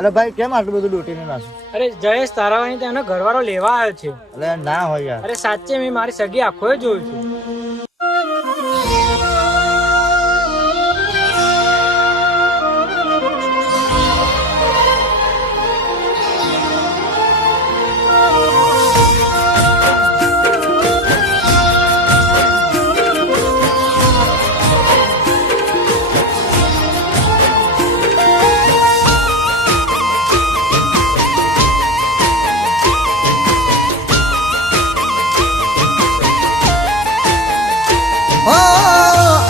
અરે ભાઈ કેમ આટલું બધું લૂંટીને નાખું? અરે જયેશ તારાવાની તેનો ઘરવાળો લેવા આવ્યો છે. અરે ના હોય યાર. અરે સાચે મેં મારી સગી આંખોએ જોયું છે.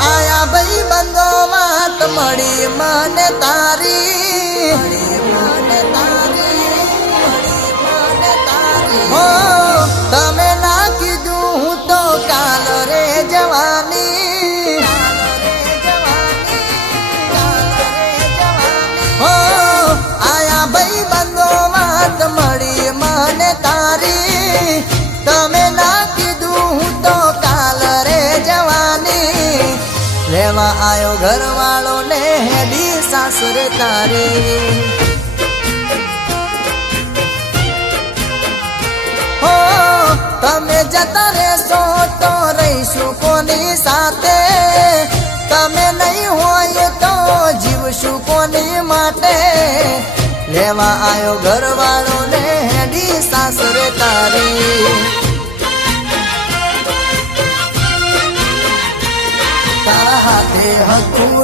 આયા ભાઈ બંધો વાત મળી મને તારી હો તમે ના કીધું હું તો કાલ રે જવાની હો આયા ભાઈ બંધો વાત મળી મને તારી તમે ના કીધું હું તો કાલ રે જવાની લેવા આયો ઘરવાળો ને હેડી સાસરે તારી હો તમે જતા રહેશો તો રહીશું કોની સાથે તમે નહીં હોય તો જીવશું કોની માટે લેવા આયો ઘરવાળો ને હેડી સાસરે તારી તારા હાથે હતું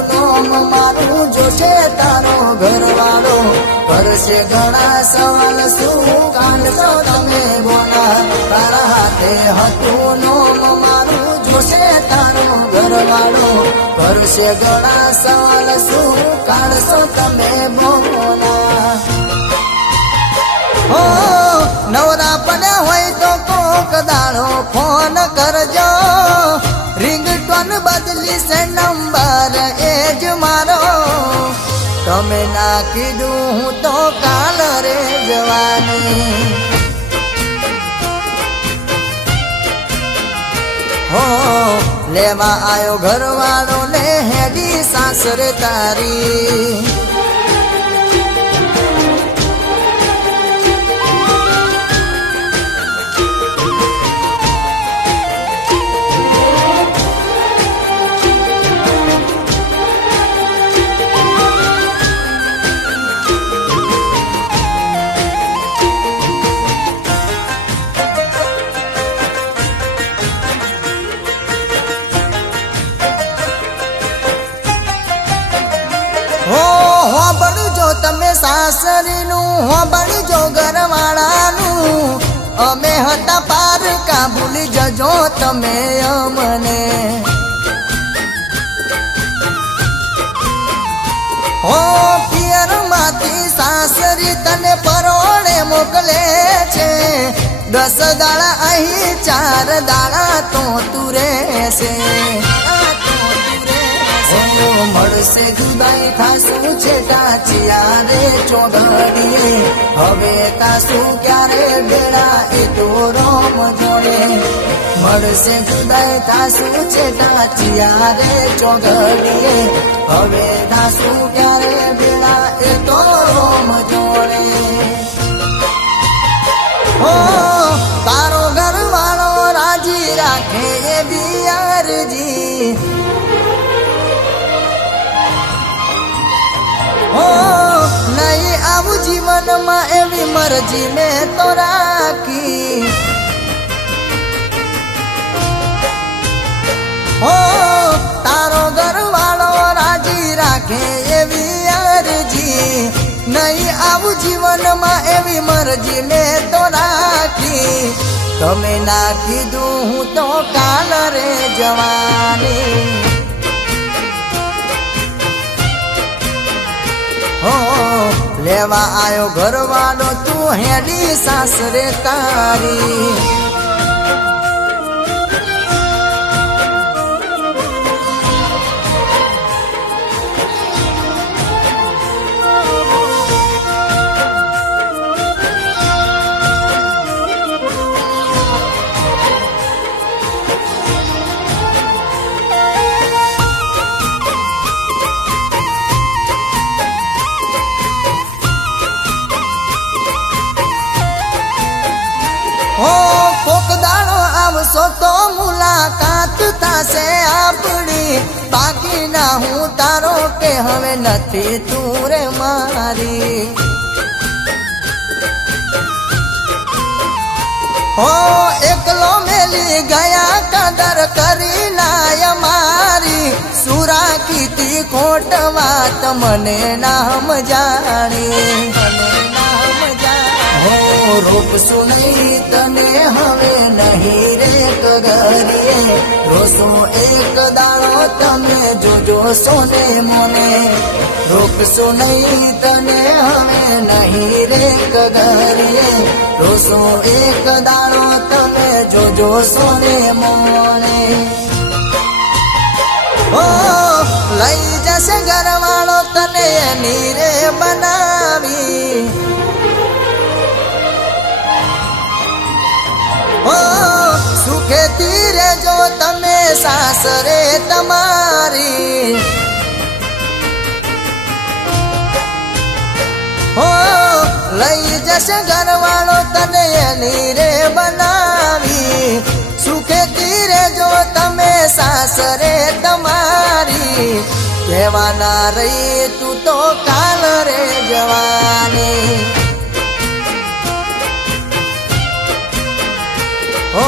નોમ મારું જોશે તારો ઘરવાળો કરશે ઘણા સવાલ શું કાઢશો તમે બોલા તારા હાથે હતું નોમ મારું જોશે તારો ઘરવાળો કરશે ઘણા સવાલ શું કાઢશો તમે બોલા હો નવરા પડ્યા હોય તો કોક દાડો ફોન કરજો રિંગટોન બદલી છે નંબર એ જ મારો તમે ના કીધું હું તો કાલ રે જવાની હો લેવા આયો ઘરવાળો ને હેડી સાસરે તારી તમે સાસરીનું હોબળજો ઘરવાળાનું અમે હતા પારકા ભૂલી જજો તમે અમને હો પિયરમાંથી સાસરી તને પરોળે મોકલે છે 10 દાડા અહીં 4 દાડા તો તું રહેશે મળશે જુદાઈ ખાસું છે ટાચિયા રે ચોગડીએ હવે કાસું ક્યારે બેડા એ તો રોમ જોડે મળશે જુદાઈ ખાસું છે ટાચિયા રે ચોગડીએ હવે કાસું ક્યારે બેડા એ તો રોમ જોડે હો તારો ઘરવાળો રાજી રાખે એ બિયારજી હો નહીં આવું જીવનમાં એવી મરજી મેં તો રાખી હો તારો ઘરવાળો રાજી રાખે એવી અરજી નહીં આવું જીવનમાં એવી મરજી મેં તો રાખી તમે ના કીધું હું તો કાલ રે જવાની હો લેવા આયો ઘરવાળો તું હેડી સાસરે તારી કોક દાડો આવશો તો મુલાકાત થશે આપણી બાકી ના હું તારો કે હવે નથી તું રે મારી હો એકલો મેલી ગયા કદર કરી નાય મારી સુરા કીધી ખોટ વાત મને નામ જાણી હો રોકશું નહીં તને હવે નહીં રે કગરીએ રોસો એક દાડો તમે જોજો સોને મોને રોકશું નહીં તને હવે નહીં રે કગરીએ રોસો એક દાડો તમે જોજો સોને મોને ઓ લઈ જશે ઘરવાળો તને નીરે બનાવી ઓ સુખેથી રહેજો તમે સાસરે તમારી હો લઈ જશે ઘરવાળો તને નીરે બનાવી સુખેથી રહેજો તમે સાસરે તમારી કહેવાના રહી તું તો કાલ રે જવાની હો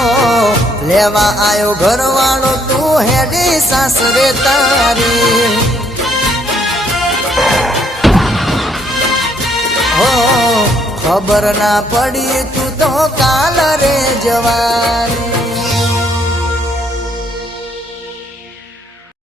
લેવા આયો ઘરવાળો તું હેડી સાસરે તારી હો ખબર ના પડી તું તો કાલ રે જવાની